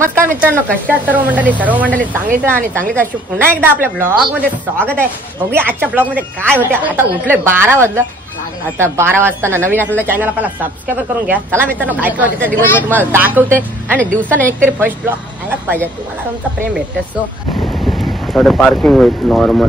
नमस्कार मित्रांनो, कशा सर्व मंडळी चांगलीच आणि चांगलीच अशी पुन्हा एकदा आपल्या ब्लॉग मध्ये स्वागत आहे। बघूया आजच्या ब्लॉग मध्ये काय होते। आता उठले 12 वाजलं, आता 12 वाजताना नवीन असलेल्या चॅनलला पहिला सबस्क्राईब करून घ्या। चला मित्रांनो, काय काय होते त्या दिवसभर तुम्हाला दाखवते आणि दिवसाने एक तरी फर्स्ट ब्लॉग आलाच पाहिजे, तुम्हाला तुमचा प्रेम भेटते। सो थोडे पार्किंग होईल नॉर्मल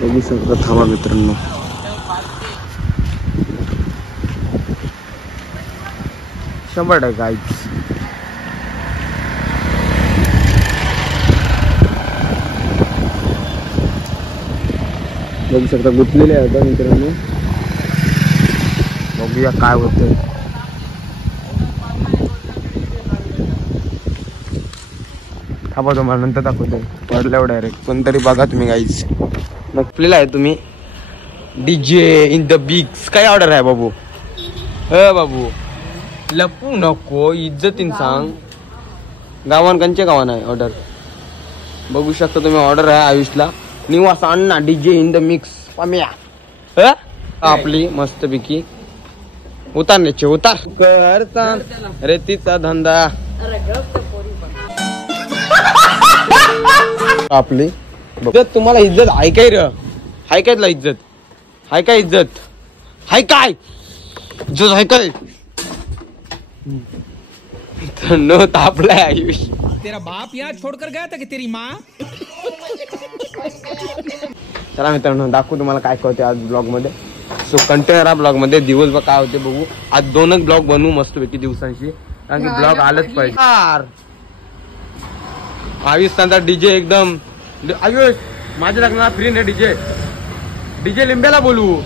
बघू शकता। थांबा मित्रांनो, शंभर आहे गाईच। बघू शकता गुंतलेले आहेत मित्रांनो, बघूया काय होतंय। थांबा तुम्हाला नंतर दाखवतोय, पडल्यावर डायरेक्ट कोणतरी बघा तुम्ही गाईच। नकलेला आहे तुम्ही डीजे इन द बिग्स। काय ऑर्डर आहे बाबू? बाबू लपू नको, इज्जतीन सांग। गावान कंचे गावान आहे ऑर्डर, बघू शकता तुम्ही। ऑर्डर आहे आयुषला निवास अण्णा डीजे इन द मिक्स पाम्या आपली मस्त पैकी उतारण्याचे उतार करता रेतीचा धंदा आपली। इज्जत तुम्हाला इज्जत आहे काय र? हाय काय तुला इज्जत? हाय काय इज्जत? हाय काय इज्जत? हाय काय न तापलाय आयुष। तेरा बाप यहाँ छोड़कर गया था कि तेरी माँ? चला मित्रांनो, दाखवू तुम्हाला काय काय होते आज ब्लॉग मध्ये। सो कंटेनर हा ब्लॉग मध्ये दिवसभर काय होते बघू। आज 2च ब्लॉग बनवू मस्त पैकी दिवसांची, कारण की ब्लॉग आलंच पाहिजे। आयुष त्यांचा डीजे एकदम। आयुष माझ्या लग्नाला फ्री नाही डीजे। डीजे लिंब्याला बोलू,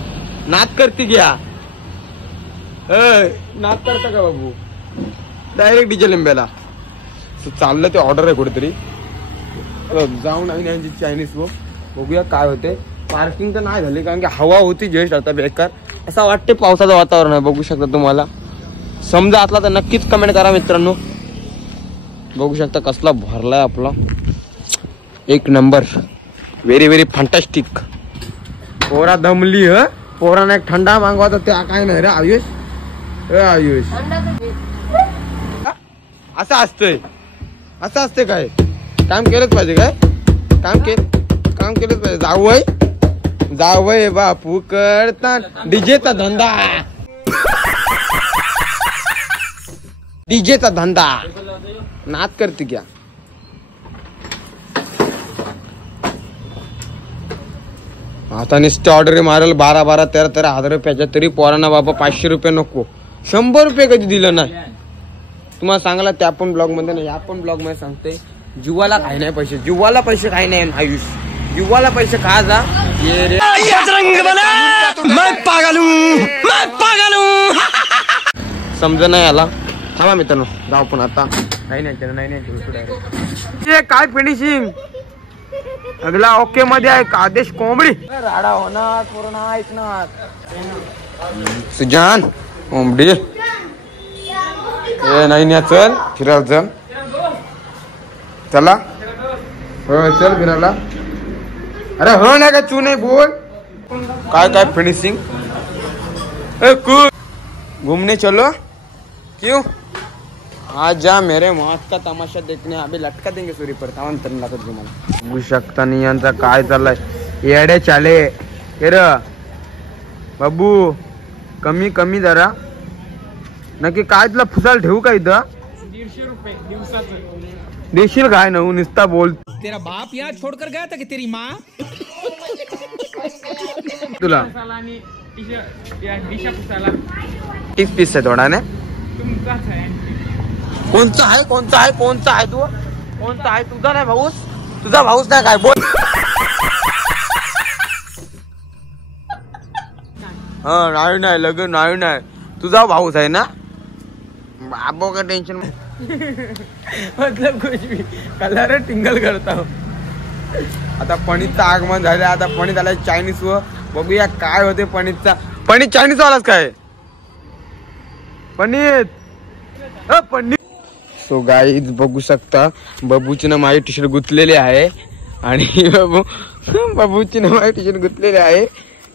नाद करते घ्या। नाद करता का बाबू? डायरेक्ट डीजे लिंब्याला चाललं। ते ऑर्डर आहे कुठेतरी, जाऊन आम्ही यांची चायनीज वो बघूया काय होते। पार्किंग तर नाही झाली, कारण की हवा होती जस्ट आता बेकार। असं वाटते पावसाचं वातावरण आहे, बघू शकता तुम्हाला। समजा असला तर नक्कीच कमेंट करा मित्रांनो। बघू शकता कसला भरलाय आपला, एक नंबर, व्हेरी व्हेरी फंटास्टिक। पोरा दमली पोराने एक थंडा मागवा तर त्या काय नाही रे आयुष। आयुष असं असतंय, असं असते काय? काम केलंच पाहिजे काय? काम केलंच पाहिजे। जावय बापू करता डीजेचा धंदा, डीजेचा धंदा नाद करते क्या? आता नुसते ऑर्डर मारेल 12-12, 13-13 हजार रुपयाच्या, तरी पोरांना बाबा 500 रुपये नको, 100 रुपये कधी दिलं नाही। तुम्हाला सांगायला त्या पण ब्लॉग मध्ये नाही, या पण ब्लॉग मध्ये सांगते। जीवाला काही नाही पैसे, जीवाला पैसे काही नाही आयुष, जीवाला पैसे खा जा। ये रे मैं पागल हूं समजा नाही आला। थांबा मित्रांनो, जाऊ पण आता नाही काय फिनिशिंग अगला ओके मध्ये आहे। आदेश कोंबडी राडा होणार, पूर्ण ऐकणार सुजान कोंबडी। नाही चल फिरायला चल, चला हो चल फिरायला। अरे हो ना का तू नाही बोल काय फिनिशिंग। घूमने चलो क्यों? आज जा मेरे मौत का तमाशा देखने, अभी लटका देंगे सूर्य पर। बघू शकता नाही यांचा काय चाललाय, येडे चाले बाबू। कमी कमी जरा, नक्की काय तुला फुसाल ठेवू का इथं? 150 रुपये दिवसाचं देशील काय न नुसता बोल। तेरा बाप यहाँ छोड़कर गया था कि तेरी माँ? तुला 30 पीस आहे थोडा ने। कोणचा आहे तू? कोणचा आहे तुझा? नाही भाऊस, तुझा भाऊस नाही काय बोल। नाही लग्न नाही, तुझा भाऊस आहे ना बाबो का टेंशन मतलब कुछ भी कलर टिंगल करता हूँ। आता पनीरचं आगमन झालं, आता पनीर आलाय चायनीज व बघूया काय होते पनीरचा। पनीर चायनीज वालाच काय पनीर पनीर। सो गाईज बघू शकता, बबूची ना माझी टी शर्ट गुंतलेली आहे आणि बाबूची ना माझी टी शर्ट गुंतलेली आहे।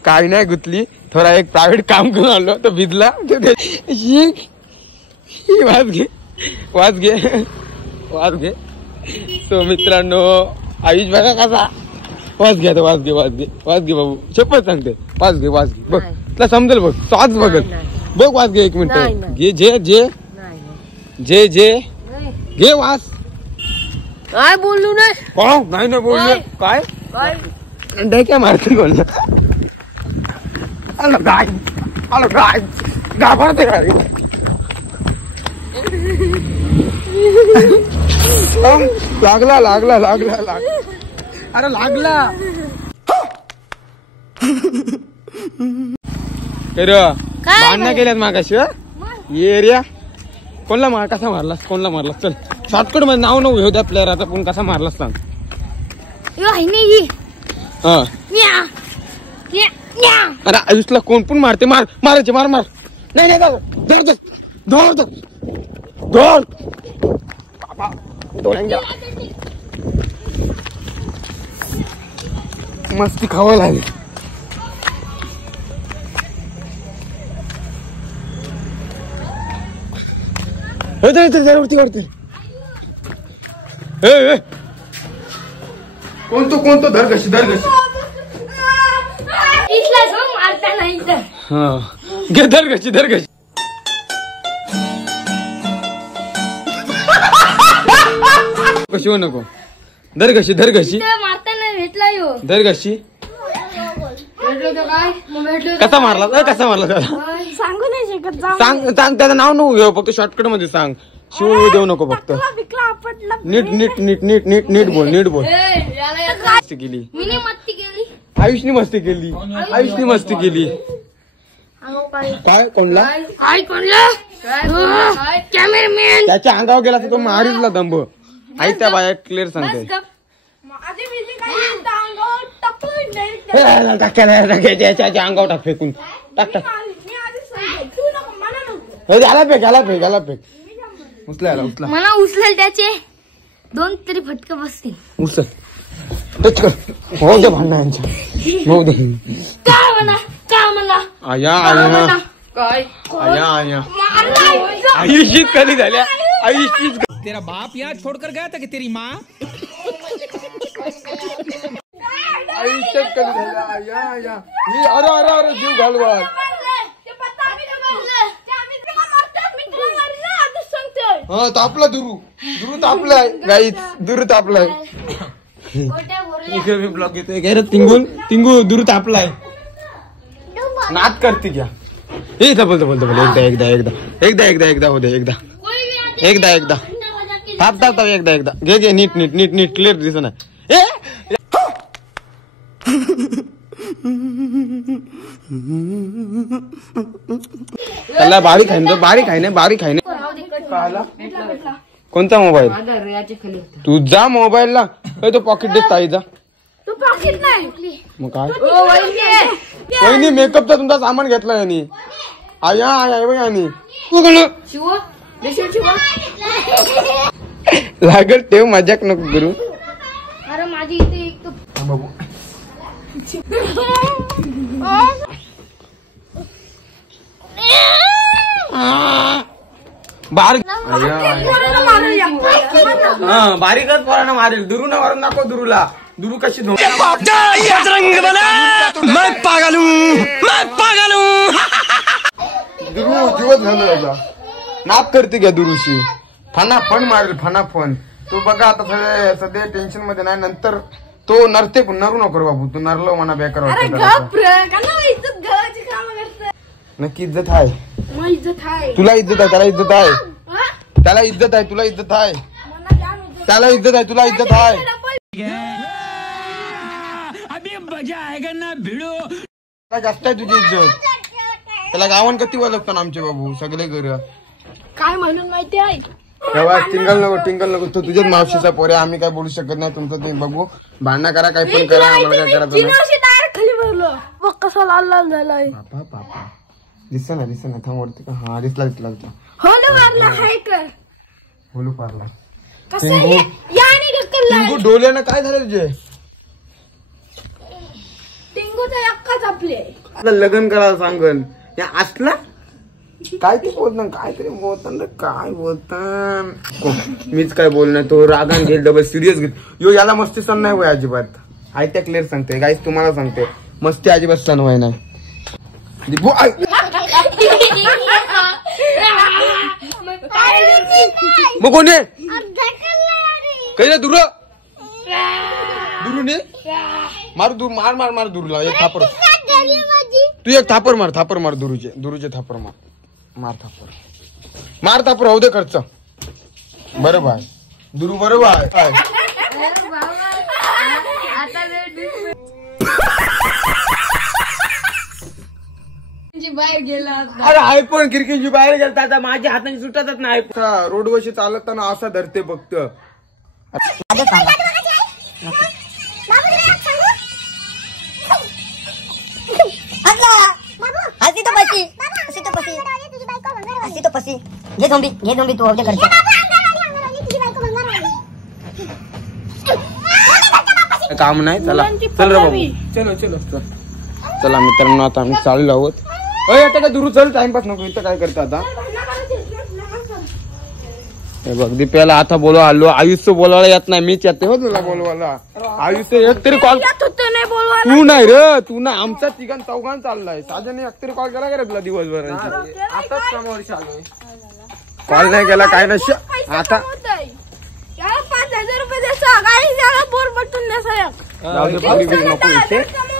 काही नाही गुतली, थोडा एक प्रायव्हेट काम करून आलो तर भिजला. वाज घे वाज घे वाज घे. सो मित्रांनो आयुष बघा कसा वाज घे, आता वाज घे वाज घे वाज घे बाबू, शपथ सांगते वाज घे वाज घे. बघ तुला समजेल, बघ स्वाद बघल, बघ वाज घे. एक मिनिट घे, जे जे जे जे घे वाज. काय बोलू नाही, नाही नाही बोललो काय काय मारते बोललं. आलो काय आलो काय घाबरते काय. लागला लागला लागला लाग, अरे लागला. भांडणं केल्यात मागाशी ये एरिया. कोणला मार, कसा मारलास, कोणला मारलास? चल शॉर्टकट मध्ये नाव घेऊ द्या प्लेअर. आता पण कसा मारलास सांग. अरे आयुषला कोण पण मारते, मार मारायचे, मार मार. नाही नाही धर धर धर धर धर. बाबा डोळ्यांच्या मस्ती खावा लागली. वरती वरती कोणतो कोणतो धर कशी धर कशी. घे धर कशी धर कशी. कशी हो नको, धर कशी धर कशी धर कशी. कसा मारला, कसा मारला त्याला सांगू नाही शकत. सांग सांग, त्याचं नाव नको घेऊ, फक्त शॉर्टकट मध्ये सांग. शिव देऊ नको फक्त. नीट नीट नीट नीट नीट नीट बोल, नीट बोल. मस्ती केली आयुषनी, मस्ती केली आयुषनी, मस्ती केली. काय कोणला कॅमेरामॅन त्याच्या अंगावर गेला तर तो मारीतला दंभ. आई त्या बाया क्लिअर सांगते. त्याच्या अंगावर टाक, फेकून टाक टाक. आला फेक आला फेक आला फेक. उचला आला उचला. मला उचलेल त्याचे 2 तरी फटके बसतील. उचल हो दे भांडणांच्या हो दे. काय म्हणा काय म्हणा आया आया काय आया आया. आयुषीच कधी झाल्या, आयुषीच. तेरा बाप यहाँ छोड़कर गया था कि तेरी माँ? आयुष्यात कधी झाल्या आया आया. अरे अरे अरे जीव घालवा. हा तापला दुरू, दुरू तापलाय गाईच, दुरू तापलाय. इकडे मी ब्लॉग घेतोय काय रे. तिंगून तिंगू दुरू तापलाय, नाद करते घ्या. हे बोलतो बोलतो बोल. एकदा एकदा एकदा एकदा एकदा एकदा हो दे. एकदा एकदा एकदा ताप ताप ताप. एकदा एकदा घे घे. नीट नीट नीट नीट क्लिअर दिसत नाही. त्याला बारीक आहे ना, बारीक आहे ना, बारीक आहे ना. कोणता मोबाईल तुझा? मोबाईलला तो पॉकेट देत ताईचा. तू पॉकेट नाही मग काय वहिनी, मेकअपचा तुमचा सामान घेतला यांनी. आया आया यांनी लागल ठेव, मजाक नको करू. अरे माझी इथे एक बारीक बारीकच पोरांना मारेल. दुरू न मारून दाखव दुरूला. दुरू कशी दुरू जीवच झालं. नाप करते घ्या दुरूशी. फना फण मारेल, फना फण. तू बघा आता सध्या टेन्शन मध्ये नाही, नंतर तो नरते पण. नरू नको बाबू, तू नरलो म्हणा बेकार वाटत. नक्की इज्जत आहे, तुला इज्जत आहे, त्याला इज्जत आहे, त्याला इज्जत आहे, तुला इज्जत आहे, त्याला इज्जत आहे, तुला इज्जत आहे. अभी मजा आएगा ना भिडो. जास्त आहे तुझी इज्जत. त्याला गावान किती ओळखतो आमचे बाबू सगळे घर. काय म्हणून माहिती आहे? तेव्हा टिंगल नको टिंगल नको. तो तुझ्याच मावशीचा पोरे. आम्ही काय बोलू शकत नाही. तुमचं तुम्ही बघू. भांडणं करा, काही पण करा, आम्हाला काय करायचं नाही. खाली भरलं बघ कसा लाल लाल झालाय. पापा पापा दिसत ना, दिसत ना. थांब वरती का. हा दिसला दिसला दिसला. होलू मारला हाय कर. बोलू पारला. कसं याने ढकललाय. टिंगू डोल्यानं काय झालं तुझे? टिंगू बायकोचा एक्काच आपले आता लग्न करायला सांगन या असला काय ते बोलता काहीतरी बोलता काय बोलता मीच काय बोलणार तो रागान घेईल डबल सिरियस घेईल यो याला मस्ती सण नाही होय अजिबात आय त्या क्लिअर सांगते गाईस तुम्हाला सांगते मस्ती अजिबात सण व्हाय नाही दीपू मग कोण आहे काही दूर दुरून मार दूर मार मार मार दूरला एक थापर तू एक थापर मार दुरूचे थापर मार थापर होऊ दे खर्च बरोबर आहे दुरू बरोबर आहे बाहेर गेला अरे आयफोन खिडकीची बाहेर गेलता आता माझ्या हाताने सुटतच नाही रोड वशी चालताना असा धरते फक्त घे झोंबी तू अवघे करते काम नाही चला चल रे बाबू चलो चला मित्रांनो आता आम्ही चाललो आहोत आता काय दुरू चल टाइमपास नको इथं काय करता आता हे बघ दीप्याला आता बोलवा आलो आयुष्य बोलवायला येत नाही मीच येते हो तुला बोलवायला आयुष्य एक तरी कॉल तू नाही रे तू नाही आमचा तिघां चौघां चाललाय साजने एक तरी कॉल केला का रे तुला दिवसभर आताच कामावर चालू कॉल नाही केला काय नशी आता 5,000 रुपये द्यायचा गाडी त्याला बोर पटून द्यायचा नको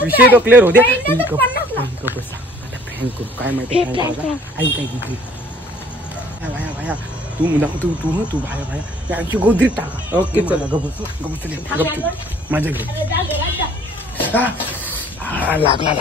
विषय तो क्लिअर होते काय माहिती भाया तू भाया आमची गोदरी टाका ओके चला गप माझ्या घरी लागला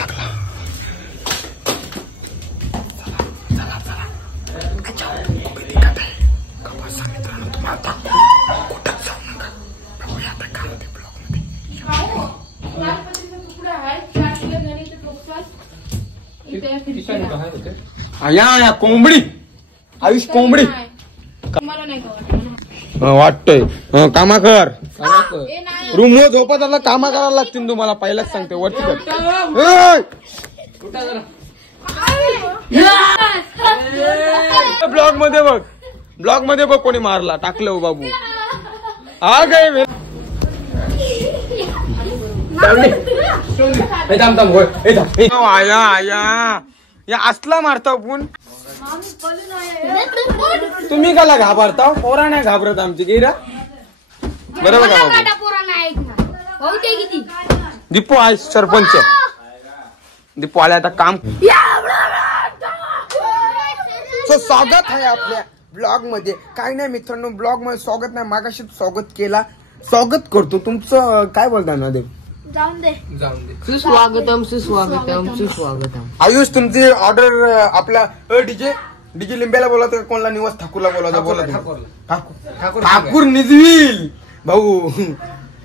या कोंबडी आयुष कोंबडी वाटतोय कामा कर रूम मध्ये झोपत आता कामा करायला लागतील तुम्हाला पहिलाच सांगते वरती ब्लॉग मध्ये बघ कोणी मारला टाकलं बाबू हा काय या असला मारता आपण तुम्ही काला घाबरता पोरा नाही घाबरत आमची गिरा बरोबर का दीपू आहे सरपंच दीपू आले आता काम स्वागत आहे आपल्या ब्लॉग मध्ये काही नाही मित्रांनो ब्लॉग मध्ये स्वागत नाही मागाशी स्वागत केला स्वागत करतो तुमचं काय बोलता ना देव जाऊन दे सुस्वागतम आयुष तुमची ऑर्डर आपला डीजे लिंब्याला बोलत कोणला निवास ठाकूरला बोलत ठाकूर निजविल भाऊ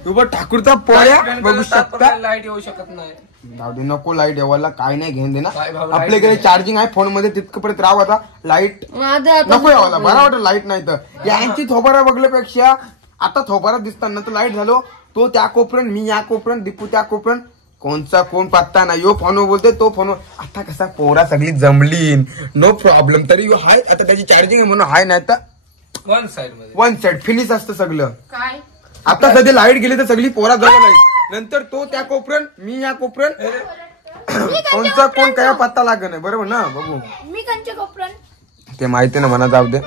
तू ठाकूरचा पोळ्या बघू शकता लाईट येऊ शकत नाही जाऊ दे नको लाईट येवायला काय नाही घेऊन दे ना आपल्याकडे चार्जिंग आहे फोन मध्ये तितकपर्यंत राहू आता लाईट नको यावायला बरं वाटत लाईट नाही तर यांची थोबारा बघल्यापेक्षा आता थोबारा दिसताना तर लाईट झालो तो त्या कोपऱ्यात मी या कोपऱ्यात दीपू त्या कोपऱ्यात कोणचा कोण पत्ता नाही यो फोन बोलते तो फोन आता कसा पोरा सगळी जमली नो प्रॉब्लेम तरी हाय आता त्याची चार्जिंग आहे म्हणून हाय नाही तर वन साइड फिनिश असतं सगळं काय आता सध्या लाईट गेली तर सगळी पोरा जवळ लाईट नंतर तो त्या कोपऱ्यात मी या कोपऱ्यात कोणचा कोण काय पत्ता लागत नाही बरोबर ना बघू मी कंचे कोपऱ्यात ते माहिती ना म्हणा जाऊ दे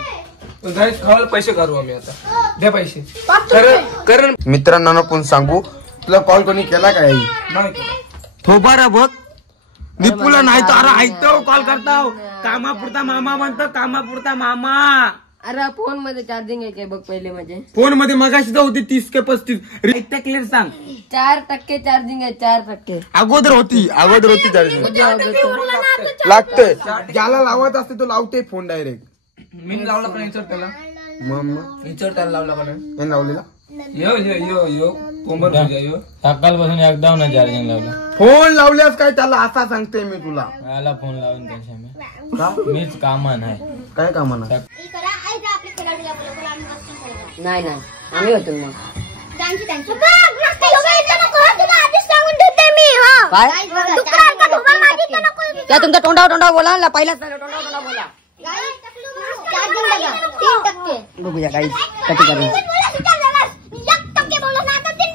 खावायला पैसे करू आम्ही आता द्या पैसे कारण मित्रांनो पण सांगू तुला कॉल कोणी केला काय थोबारा बघ दीपूला नाही तर अरे ऐकतो कॉल करता कामापुरता मामा म्हणतो कामापुरता मामा अरे फोन मध्ये चार्जिंग आहे काय बघ पहिले म्हणजे फोन मध्ये मगाशी तर होती 30 के 35 क्लिअर सांग 4% चार्जिंग आहे 4% अगोदर होती चार्जिंग लागतंय ज्याला लावत असते तो लावते फोन डायरेक्ट मी लावला पण विचार त्याला मग विचार त्याला लावला का नाही हे लावलेला यो कोंबर सकाळपासून एकदा ना चार्जिंग लावला फोन लावल्यास काय त्याला असा सांगते मी तुला याला फोन लावून त्याच्या मी का मीच कामान आहे काय कामाना नाही आम्ही होतो मग काय त्या तुमच्या तोंडावर बोला ना पहिलाच तोंडावर बोला बघूया काही कधी करून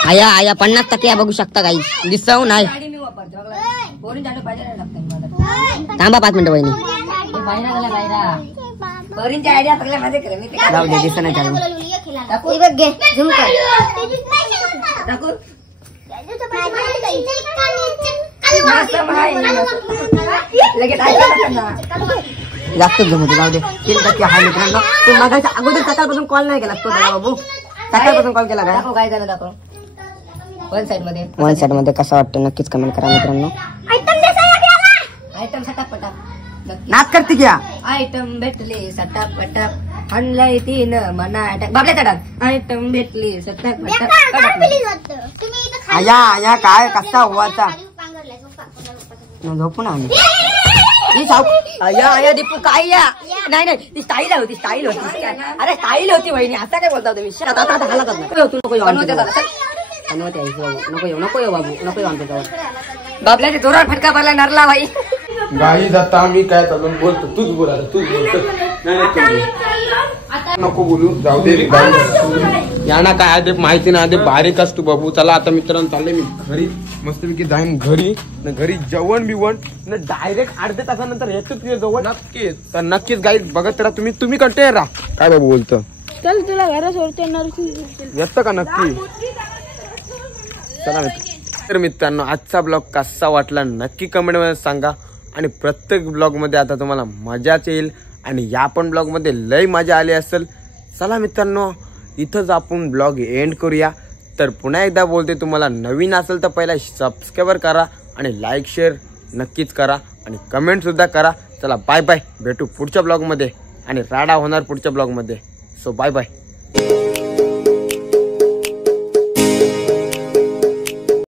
आया आया 50% बघू शकता काही दिसव नाही थांबा 5 मिनिटं वहिनी जाऊ दे दिसत नाही चालू जास्त जमते जाऊ दे 3% हा मित्रांनो तू मागायच्या अगोदर सकाळपासून कॉल नाही केला तो त्याला बाबू सकाळपासून कॉल केला का काय झालं दाखव वन साइड मध्ये कसं वाटतं नक्कीच कमेंट करा मित्रांनो आयटम सटापटा नाच करते क्या आयटम भेटले सटापटप आणलाय 3 मना अटॅक बाबल्या चढाक आयटम भेटली सटापटप आया आया काय कसा होवाचा झोपू ना आम्ही आया आया दीपू काय या नाही नाही ती स्टाईल होती अरे स्टाईल होती वहिनी आता काय बोलता तुम्ही आता हालत नको येऊ बाबू आमच्या जवळ बाबल्याच्या जोरात फटका पडला नरला भाई गाईज आता मी काय चालून बोलतो तूच बोला तूच बोलतो नाही नको बोलू जाऊ दे रे गाई यांना काय आहे माहिती नाही आहे बारीक असतो बाबू चला आता मित्रांनो चालले मी घरी मस्तपैकी जाईन घरी जेवण बिवण डायरेक्ट अर्ध्या तासानंतर येतो तुझ्या जवळ नक्कीच तर नक्कीच गाईज बघत राहा तुम्ही कंटिन्यू राहा काय बाबू बोलतो चल तुला घरा सोडते येतं का नक्की चला तर मित्रांनो आजचा ब्लॉग कसा वाटला नक्की कमेंट मध्ये सांगा आणि प्रत्येक ब्लॉग मध्ये आता तुम्हाला मजाच येईल आणि या पण ब्लॉग मध्ये लय मजा आली असेल चला मित्रांनो इथंच आपण ब्लॉग एंड करूया तर पुन्हा एकदा बोलते तुम्हाला नवीन असेल तर पहिला सबस्क्राईब करा आणि लाईक शेअर नक्कीच करा आणि कमेंट सुद्धा करा चला बाय बाय भेटू पुढच्या ब्लॉग मध्ये आणि राडा होणार पुढच्या ब्लॉग मध्ये सो बाय बाय